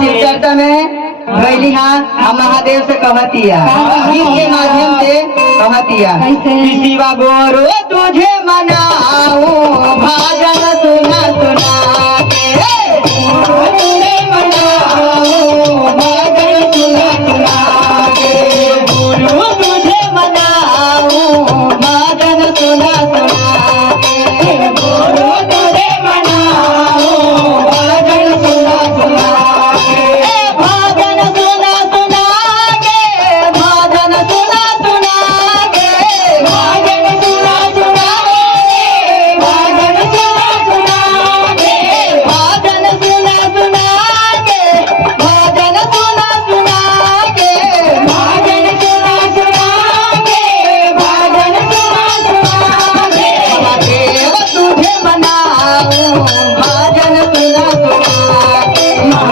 शिव चर्चा में गैली हाँ महादेव से कहतिया गीत के माध्यम से कहतिया शिवा गोरो तुझे मनाऊं भजन सुना सुना के